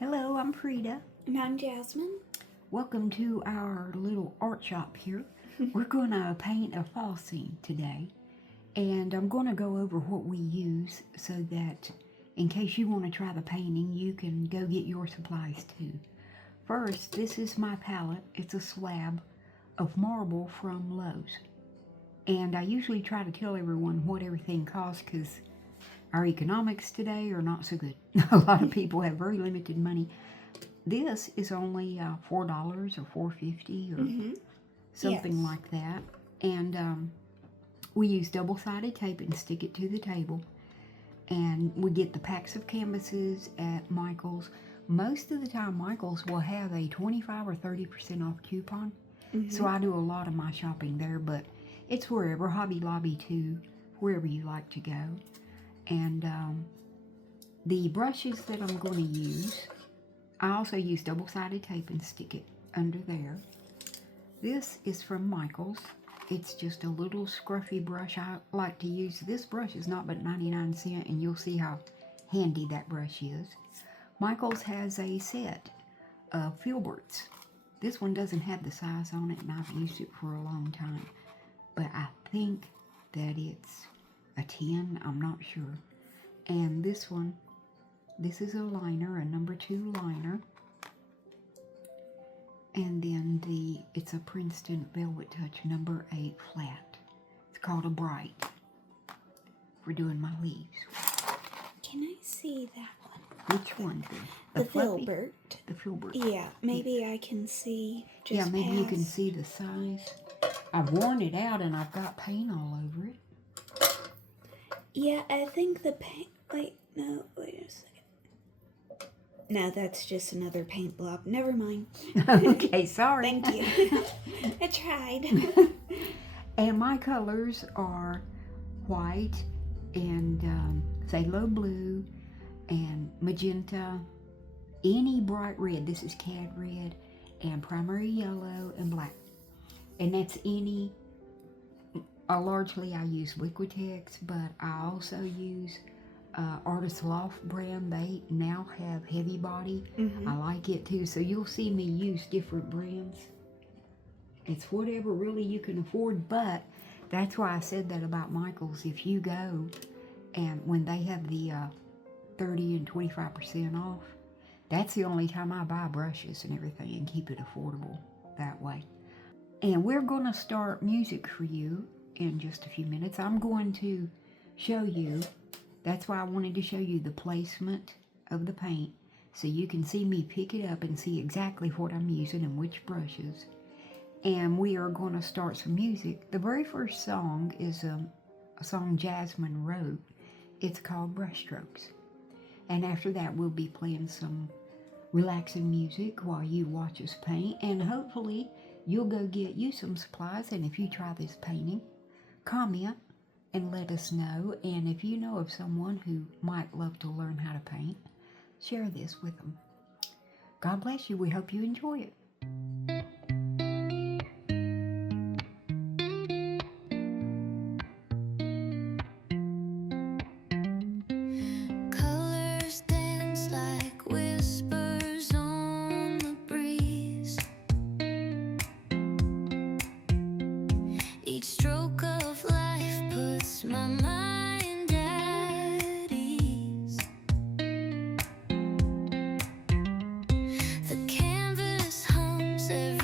Hello, I'm Frida. And I'm Jasmine. Welcome to our little art shop here. We're going to paint a fall scene today, and I'm going to go over what we use so that in case you want to try the painting, you can go get your supplies too. First, this is my palette. It's a slab of marble from Lowe's. And I usually try to tell everyone what everything costs because our economics today are not so good. A lot of people have very limited money. This is only $4 or $4.50 or something like that. And we use double-sided tape and stick it to the table. And we get the packs of canvases at Michael's. Most of the time, Michael's will have a 25 or 30% off coupon. So I do a lot of my shopping there, but it's wherever, Hobby Lobby too, wherever you like to go. And the brushes that I'm going to use, I also use double-sided tape and stick it under there. This is from Michael's. It's just a little scruffy brush. I like to use this brush. Is not but 99 cents, and you'll see how handy that brush is. Michael's has a set of filberts. This one doesn't have the size on it, and I've used it for a long time. But I think that it's a 10, I'm not sure. And this one, this is a liner, a number 2 liner. And then it's a Princeton Velvet Touch number 8 flat. It's called a Bright. We're doing my leaves. Can I see that one? Which one? The filbert. The filbert. Yeah, maybe I can see just Yeah, maybe you can past. see the size. I've worn it out and I've got paint all over it. Yeah, I think the paint... wait a second. No, that's just another paint blob. Never mind. Okay, sorry. Thank you. I tried. And my colors are white and phthalo blue and magenta, any bright red. This is cad red, and primary yellow and black. And that's any, largely I use Liquitex, but I also use Artist Loft brand. They now have heavy body. I like it too. So you'll see me use different brands. It's whatever really you can afford, but that's why I said that about Michael's. If you go and when they have the 30 and 25% off, that's the only time I buy brushes and everything and keep it affordable that way. And we're going to start music for you in just a few minutes. I'm going to show you, that's why I wanted to show you the placement of the paint so you can see me pick it up and see exactly what I'm using and which brushes. And we are going to start some music. The very first song is a song Jasmine wrote. It's called Brushstrokes. And after that, we'll be playing some relaxing music while you watch us paint. And hopefully, you'll go get you some supplies. And if you try this painting, comment and let us know. And if you know of someone who might love to learn how to paint, share this with them. God bless you. We hope you enjoy it. Colors dance like whispers on the breeze. Each stroke of life puts my mind at ease. The canvas hums every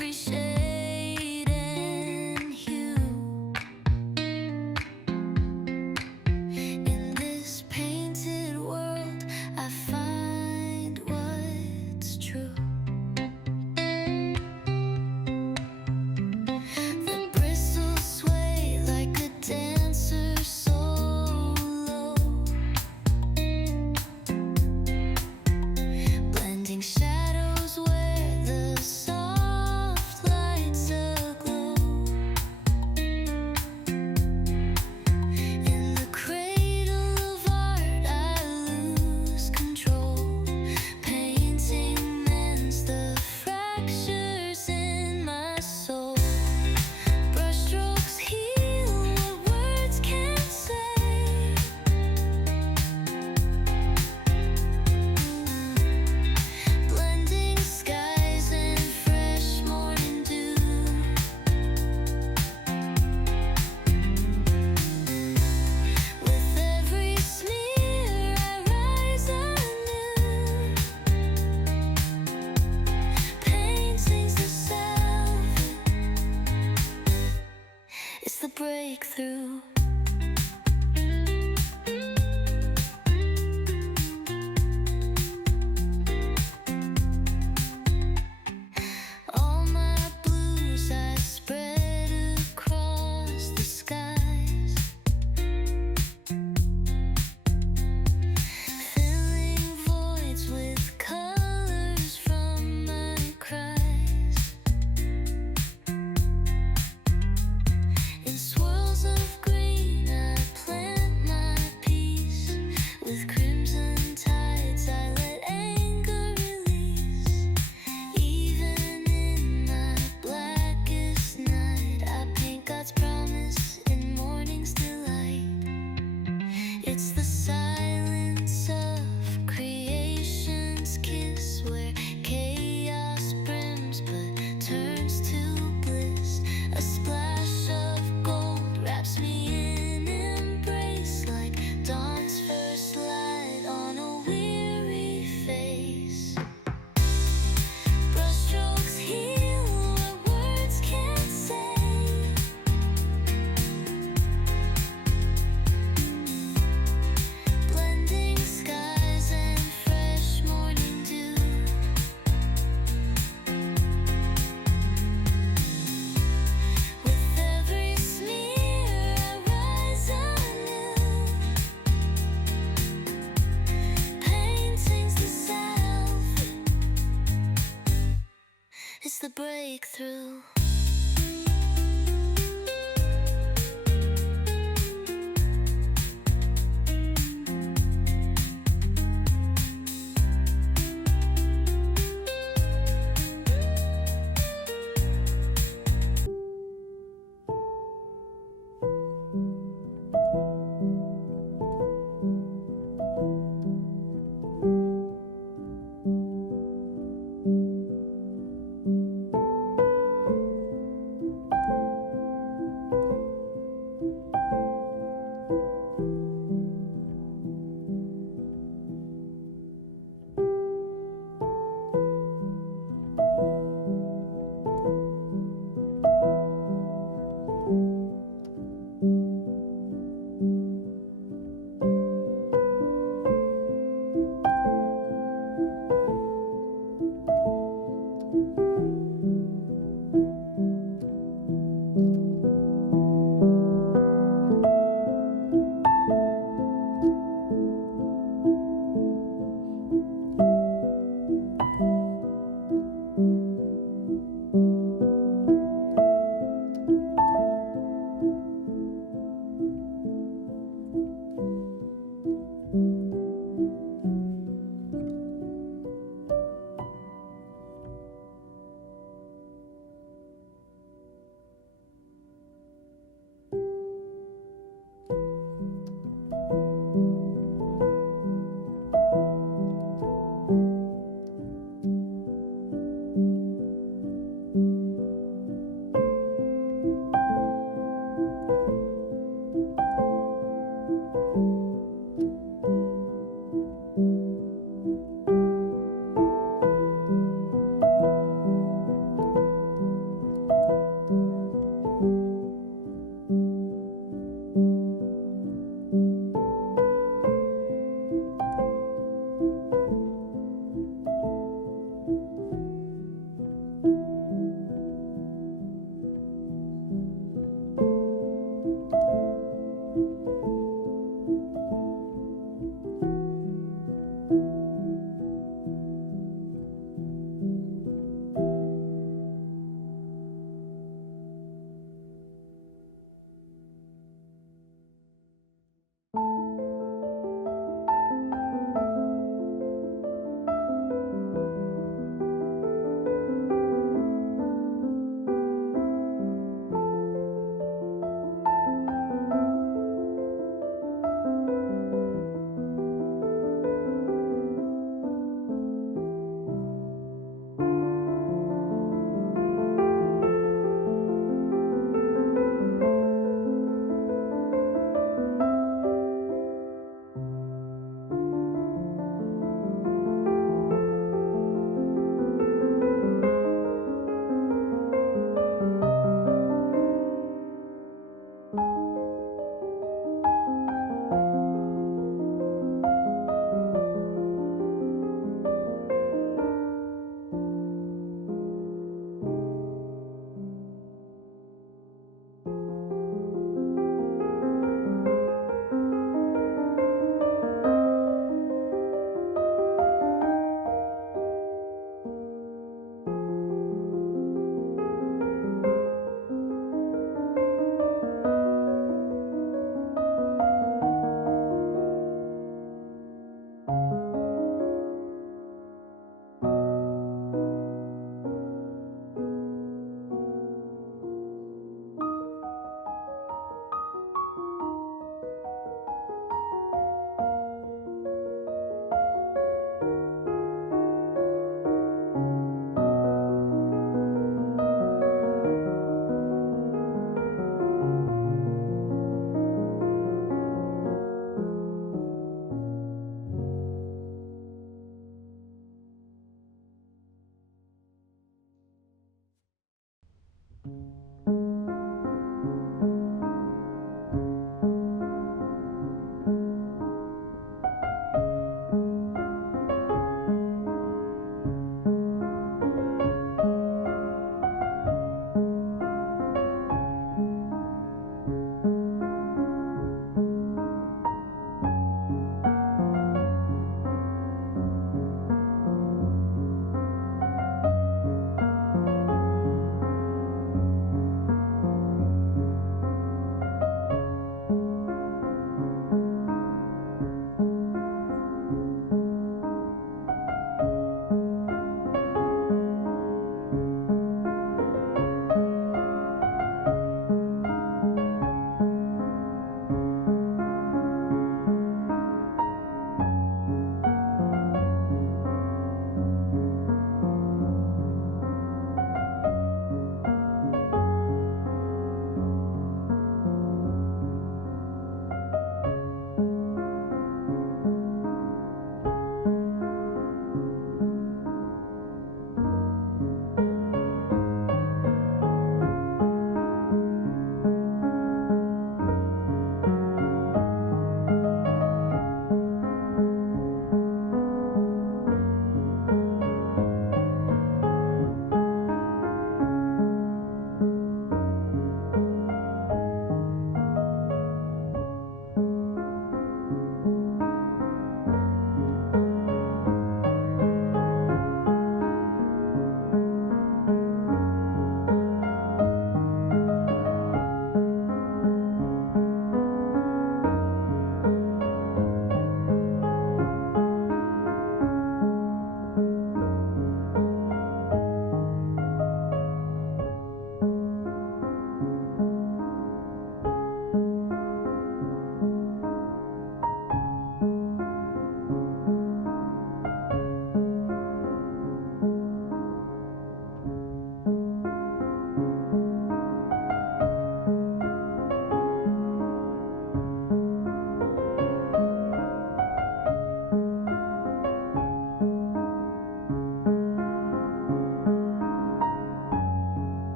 break through.